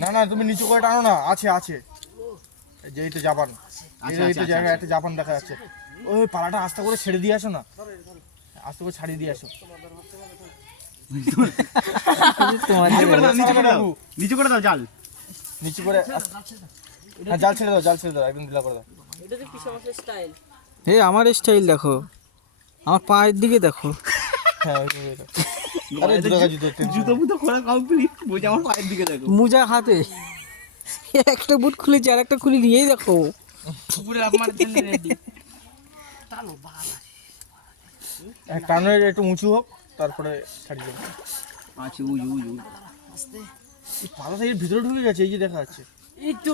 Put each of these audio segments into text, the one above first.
না না তুমি নিচু করে টানো না, আছে আছে যেই তো জাপান, এই তো জায়গায় একটা জাপান দেখা যাচ্ছে। ওই পালাটা আস্তে করে ছেড়ে দিয়ে আসো না, আস্তে করে ছাড়িয়ে দিয়ে আসো। নিচু করে দাও জাল, নিচু করে হ্যাঁ জাল ছেড়ে দাও, জাল ছেড়ে দাও, একদম ঢিলা করে দাও। এটা তো পিসামাসের স্টাইল। হে আমার স্টাইল দেখো, আমার পায়ের দিকে দেখো। হ্যাঁ আরে জুতো মুতো খোলা কমপ্লিট, বোঝা আমার পায়ের দিকে দেখো। মোজা হাতে একটা বুট খুলেছি আর একটা খুলে নিয়েই দেখো। পুরো আমার জন্য রেডি। টানো বাল আছে। টানো, একটু উঁচু হোক তারপরে ছাড়িয়ে দেবো। আচ্ছা উই উই উই আস্তে এই পালাটা এর ভিতরে ঢুকে গেছে, এই যে দেখা যাচ্ছে। এই তো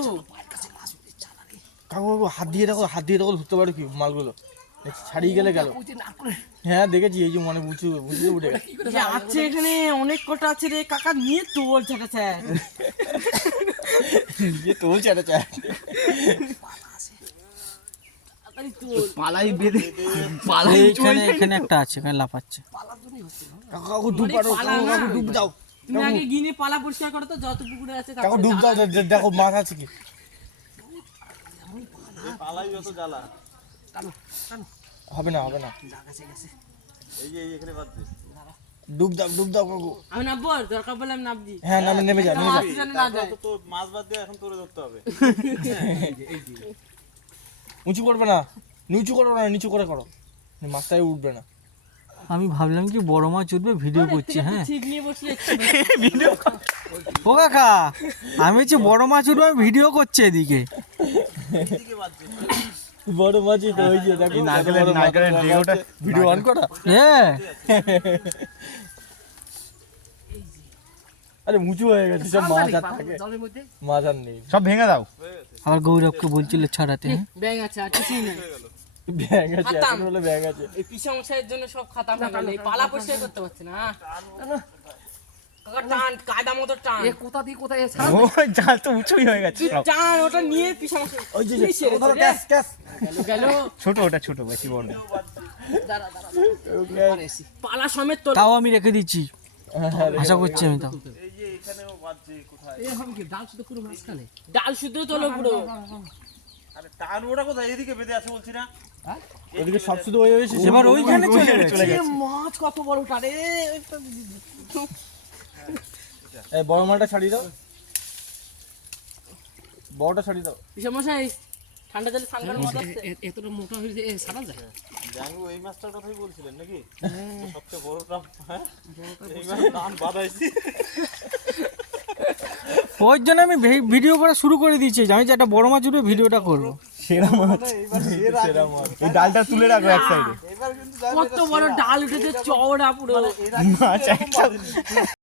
কাকু হাত দিয়ে দেখো, হাত দিয়ে দেখো ধরতে পারো কি মালগুলো, ছাড়িয়ে গেলে গেল। হ্যাঁ দেখেছি, এই যে মানে উঁচু উঁচু উঠে গেছে। এই যে আছে এখানে অনেক কটা আছে রে কাকা, নিয়ে তোল ছাটা ছাড়। যে তোল চাটা চায় তাড়াতাড়ি তোল। পালাই বেঁধে পালাই এখানে এখানে একটা আছে, এখানে লাফাচ্ছে। কাকু ডুব পারো, কাকু ডুব দাও, তুমি আগে গিয়ে পালা পরিষ্কার করো তো, যত পুকুরে আছে কাকু ডুব দাও, দেখো মাছ আছে কি। পালাই যত জ্বালা। হবে না হবে না, এই যে এখানে বাদ দে। ডুব দাও কাকু। আমি নামবো, দরকার বলে আমি নাম দিই। হ্যাঁ নামে নেমে যা, নেমে যা। মাছ যেন না যায়। তো তোর মাছ বাদ দিয়ে এখন তোরে ধরতে হবে। উঁচু করবে না, নিচু করো না, নিচু করে করো, মাছটাই উঠবে না। আমি ভাবলাম কি বড় মাছ উঠবে, ভিডিও করছি। হ্যাঁ ঠিক নিয়ে বসলে ও কাকা, আমি হচ্ছে বড় মাছ উঠবে, আমি ভিডিও করছি এদিকে। বড় মাছই তো, ওই যে দেখো নারকেলের ডেকোটা ভিডিও অন করা। হ্যাঁ আরে উঁচু হয়ে গেছে সব, মাছ আর থাকে, জলের মধ্যে মাছ আর নেই। সব ভেঙে দাও। আবার গৌরবকে বলছিল ছড়াতে। হ্যাঁ ব্যাং আছে আর কিছুই নাই। ব্যাগ আছে, খাতাম। এখন বলে ব্যাগ আছে। এই পিসামশাইয়ের জন্য সব খাতা ভাঙালে, এই পালা পরিষ্কার করতে পারছে না। কাকা টান, কায়দা মতো টান। কোথা দিয়ে কোথায় ওই জাল তো উঁচুই হয়ে গেছে। তুই টান, ওটা নিয়ে পিসামশাই। ওই যে এই সেরে ধরো, রে। Cash cash. গেল। ছোট, ওটা ছোট, বেশি বড় না। দাঁড়া পালা সমেত তোল। তাও আমি রেখে দিচ্ছি, আশা করছি আমি তাও। এই যে এখানেও বাজছে কোথায়? এই হবে কি ডাল শুধু পুরো মাঝখানে, ডাল শুধু তোলো পুরো। আরে টান ওটা কোথায়? এদিকে বেঁধে আছে বলছি না? ওদিকে সব শুধু ওই ওই এবার ওইখানে চলে গেছে। এ মাছ কত বড়টা রে। এই বড় মালটা ছাড়িয়ে দাও, বড়টা ছাড়িয়ে দাও। পিসামশাই ঠান্ডা জলে স্নান করার মতো আছে। এতটা মোটা হয়ে যে সারা যায়। জাঙ্গু এই মাছটার কথাই বলছিলেন নাকি? সবচেয়ে বড়টা, হ্যাঁ? এইবার টান বাঁধাইছি। ওই জন্য আমি ভিডিও করা শুরু করে দিয়েছি, আমি যে একটা বড় মাছ উঠবে ভিডিওটা করবো। সেরা মাছ। সেরা মাছ। এই ডালটা তুলে রাখো এক সাইডে। এবার কিন্তু কত বড় ডাল উঠেছে, চওড়া পুরো। মাছ একটা